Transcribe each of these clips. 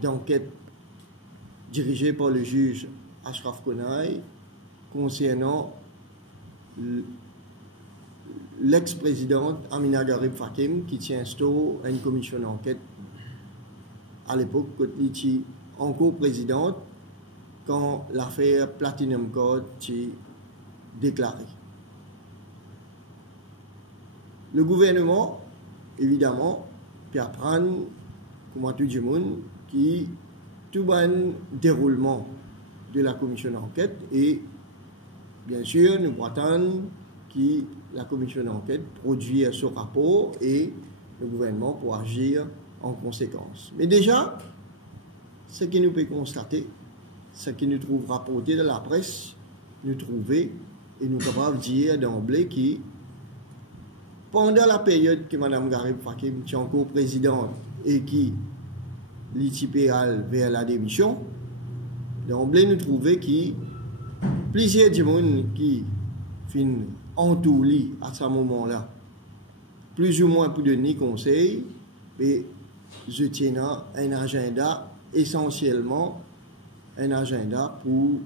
d'enquête dirigée par le juge Ashraf Konaï concernant l'ex-présidente Amina Garib Fakim qui tient instauré une commission d'enquête à l'époque quand elle était encore présidente quand l'affaire Platinum Code est déclarée. Le gouvernement, évidemment, peut apprendre, comme tout le monde, qui tout le déroulement de la commission d'enquête et bien sûr, nous attendons que la commission d'enquête produise ce rapport et le gouvernement pour agir en conséquence. Mais déjà, ce que nous pouvons constater, ce que nous trouvons rapporté dans la presse, nous trouvons et nous sommes capables de dire d'emblée que pendant la période que Mme Garib Fakim est encore présidente et qui l'ITPAL vers la démission, d'emblée nous trouvons que plusieurs du monde qui fin entouré à ce moment-là, plus ou moins pour donner conseil, et je tiens un agenda essentiellement un agenda pour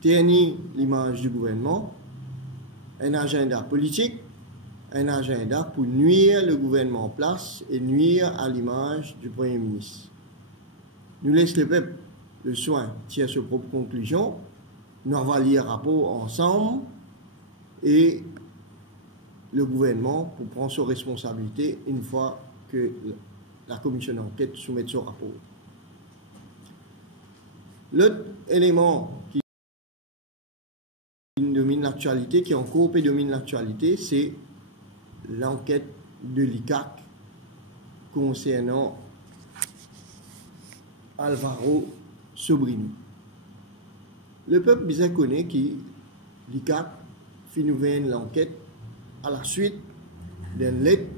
tenir l'image du gouvernement, un agenda politique, un agenda pour nuire le gouvernement en place et nuire à l'image du Premier ministre. Nous laissons le peuple le soin de tirer ses propres conclusions, nous allons lire le rapport ensemble et le gouvernement pour prendre ses responsabilités une fois que la commission d'enquête soumet son rapport. L'autre élément qui domine l'actualité, qui en cours et domine l'actualité, c'est l'enquête de l'ICAC concernant Alvaro Sobrino. Le peuple bien connaît que l'ICAC fait ouvrir l'enquête à la suite d'une lettre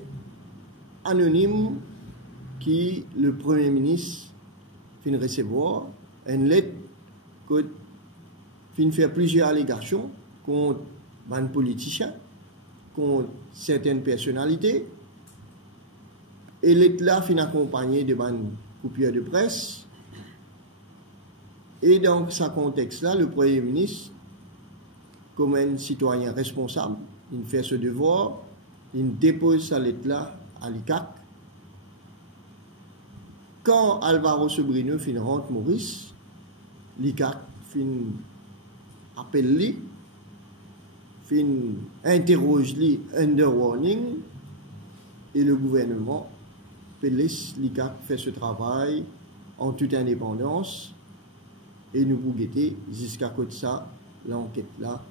anonyme qui le Premier ministre fait recevoir, une lettre qui fait faire plusieurs allégations contre un politicien, contre certaines personnalités, et lettre là fin accompagnée de une coupure de presse. Et dans ce contexte-là, le Premier ministre, comme un citoyen responsable, il fait ce devoir, il dépose sa lettre-là à l'ICAC. Quand Alvaro Sobrino fin rentre Maurice, l'ICAC fin appelle lui, fin interroge lui under warning, et le gouvernement laisse l'ICAC faire ce travail en toute indépendance. Et nous pouvons guetter jusqu'à côté de ça, l'enquête là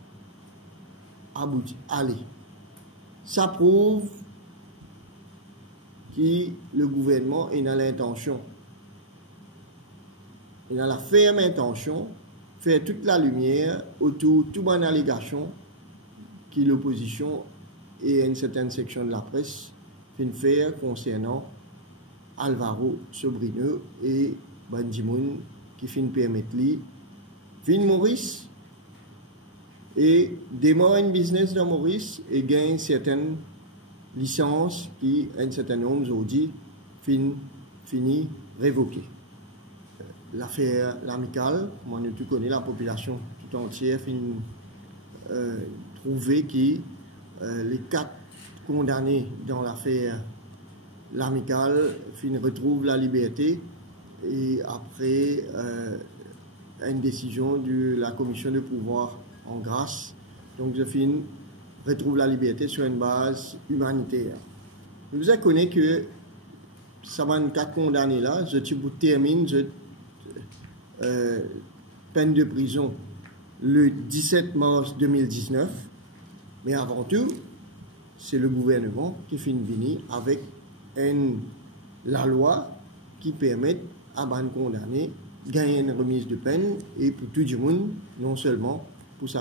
aboutit. Allez, ça prouve que le gouvernement a l'intention, il a la ferme intention de faire toute la lumière autour de toute bonne allégation que l'opposition et une certaine section de la presse viennent faire concernant Alvaro Sobrino et Bandimoun qui finit permettre lui fin Maurice et démarre un business dans Maurice et gagne certaines licences qui un certain nombre aujourd'hui fini révoquées. L'affaire l'amicale, moi nous tous connaissons la population tout entière trouver que les 4 condamnés dans l'affaire l'amicale retrouvent la liberté. Et après une décision de la commission de pouvoir en grâce, donc je retrouve la liberté sur une base humanitaire. Vous avez connu que ça va être 4 condamnés là, je termine peine de prison le 17 mars 2019, mais avant tout, c'est le gouvernement qui finit venir avec la loi qui permet à ban condamné gagner une remise de peine et pour tout le monde, non seulement pour sa